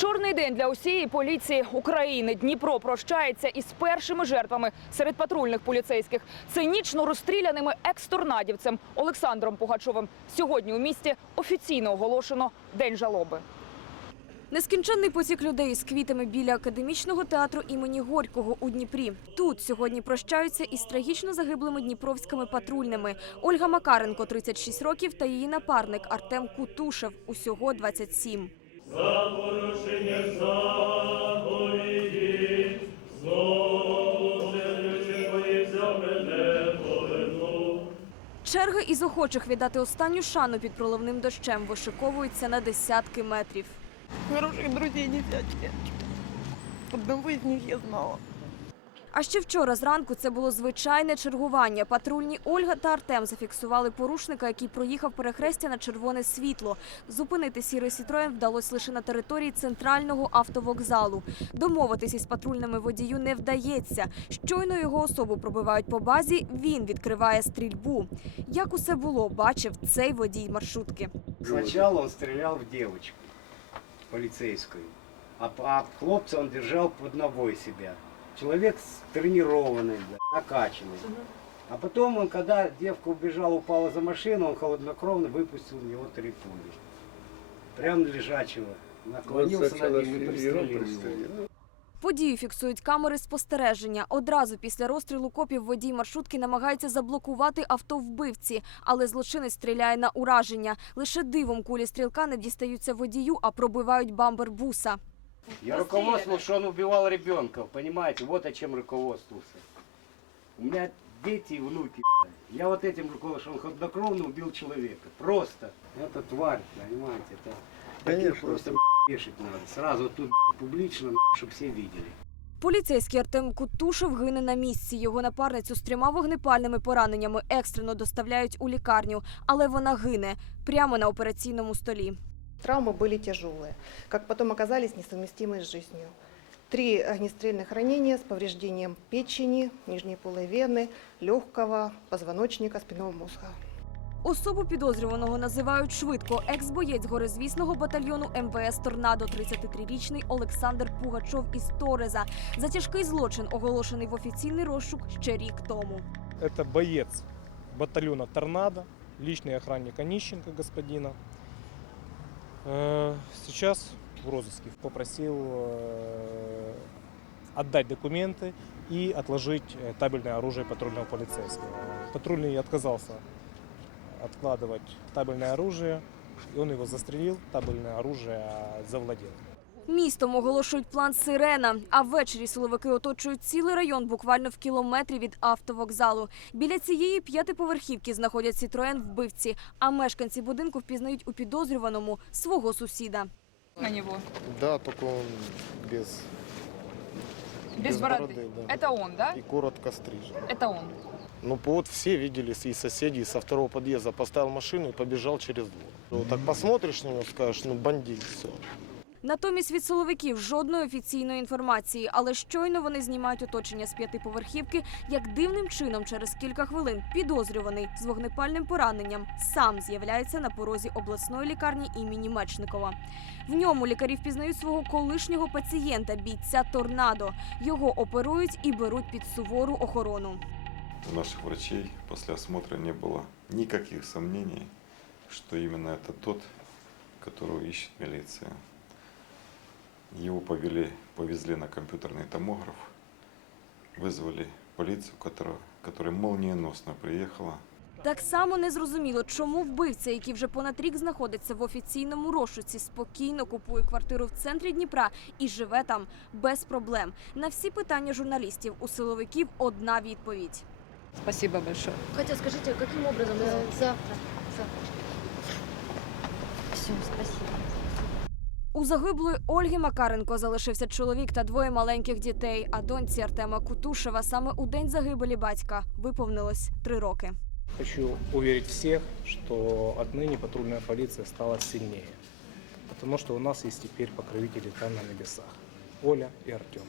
Чорний день для усієї поліції України. Дніпро прощається із першими жертвами серед патрульних поліцейських. Цинічно розстріляними ексторнадівцем Олександром Пугачовим. Сьогодні у місті офіційно оголошено День жалоби. Нескінченний потік людей з квітами біля академічного театру імені Горького у Дніпрі. Тут сьогодні прощаються із трагічно загиблими дніпровськими патрульними. Ольга Макаренко, 36 років, та її напарник Артем Кутушев, усього 27. Черги із охочих віддати останню шану під проливним дощем вишиковуються на десятки метрів. Хороших друзей десятки. Одного из них я знала. А ще вчора зранку це було звичайне чергування. Патрульні Ольга та Артем зафіксували порушника, який проїхав перехрестя на червоне світло. Зупинити сірий Сітроєн вдалося лише на території центрального автовокзалу. Домовитись із патрульними водію не вдається. Щойно його особу пробивають по базі. Він відкриває стрільбу. Як усе було, бачив цей водій маршрутки. Сначала он стрелял в девочку полицейскую, а, п- а хлопца он держал под ногой себя. Человек с- тренированный, бля, накачанный. А потом он, когда девка убежала, упала за машину, он холоднокровно выпустил в него три пули. Прям лежачего. Наклонился над ним и пристрелил его. Подію фіксують камери спостереження. Одразу після розстрілу копів водій маршрутки намагається заблокувати авто вбивці, але злочинець стріляє на ураження. Лише дивом кулі стрілка не дістаються водію, а пробивають бамбер буса. Я руководствовал, что он убивал ребенка, понимаете? Вот о чем руководствовался. У меня дети и внуки. бля. Я вот этим руководствовал, что он хладнокровно убил человека. Просто. Это тварь, понимаете? Это таких Конечно, просто бля, вешать надо. Сразу тут бля, публично, чтобы все видели. Поліцейський Артем Кутушев гине на місці. Його напарницю з трьома вогнепальними пораненнями екстрено доставляють у лікарню, але вона гине прямо на операційному столі. Травмы были тяжелые, как потом оказались несовместимы с жизнью. Три огнестрельных ранения с повреждением печени, нижней полой вены, легкого, позвоночника, спинного мозга. Особу підозрюваного називають швидко. Екс-боєць горизвісного батальйону МВС Торнадо, 33-річний Олександр Пугачов із Тореза. За тяжкий злочин оголошений в офіційний розшук ще рік тому. Это боец батальона «Торнадо», личный охранник Онищенко господина. Э, Сейчас в розыске попросил э, отдать документы и отложить э, табельное оружие патрульного полицейского. Патрульный отказался откладывать табельное оружие, и он его застрелил, табельное оружие завладел. Містом оголошують план Сирена. А ввечері силовики оточують цілий район буквально в кілометрі від автовокзалу. Біля цієї п'ятиповерхівки знаходять Сітроен вбивці. А мешканці будинку впізнають у підозрюваному свого сусіда. На нього. Да, только он без, Без бороды. да. Это он, да? И коротко стрижен. Это он. Ну вот все видели, и соседи, и со второго подъезда поставил машину и побежал через двор. Вот так посмотришь на него, скажешь, ну бандит, все. Натомість від силовиків жодної офіційної інформації, але щойно вони знімають оточення з п'ятиповерхівки, як дивним чином через кілька хвилин підозрюваний з вогнепальним пораненням сам з'являється на порозі обласної лікарні імені Мечникова. В ньому лікарі впізнають свого колишнього пацієнта, бійця торнадо. Його оперують і беруть під сувору охорону. У наших врачей после осмотра не было никаких сомнений, что именно это тот, которого ищет милиция. Его повели, повезли на компьютерный томограф, вызвали полицию, которая, которая молниеносно приехала. Так само незрозуміло, чому вбивця, який вже понад рік знаходиться в офіційному розшуці, спокійно купує квартиру в центрі Дніпра і живе там без проблем. На всі питання журналістів у силовиків одна відповідь. Спасибо большое. Хотя скажите, каким образом? Завтра. Завтра. Все, спасибо. У загиблої Ольги Макаренко залишився чоловік та двоє маленьких дітей. А доньці Артема Кутушева саме у день загибелі батька виповнилось три роки. Хочу уверить всех, что отныне патрульная полиция стала сильнее. Потому что у нас есть теперь покровители там на небесах. Оля и Артем.